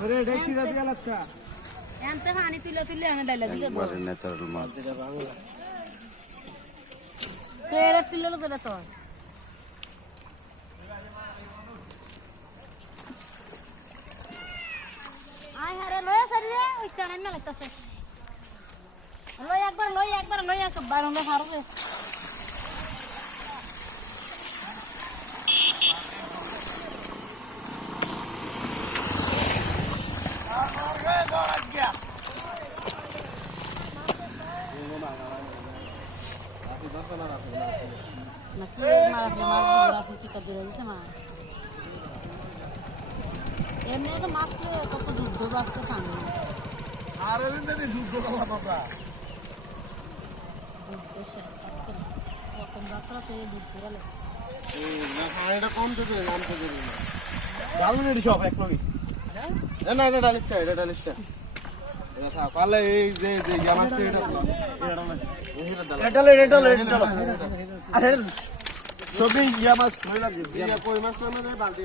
ওরে দেখি দাদি আলাদা এনতে পানি তুলে আনে ডাইলা দিলে একবারে ন্যাচারাল মাছ তো এরা তুলে দিলে তো আয় হারে লয় সারি রে ওই চানাই না লাগতাছে লয় একবার লয় আসব বারঙ্গা হারবে নাকি মাছ মাছ কি করে দিছে মা এমনি তো মাছ কত যুদ্ধ বাঁচতে সামনে আরে রে যুদ্ধ করা বাবা কত বাকরাতে যুদ্ধ করে না পানিটা কম তো দিলে নাম তো দিলে না ডালমিনি সব এক লগে হ্যাঁ না এটা ডালিচ্ছা এটা থাক পারলে এই যে মাছ এটা আরে সবই ইয়া মাছ কই লাগে কই মাছ না বালতি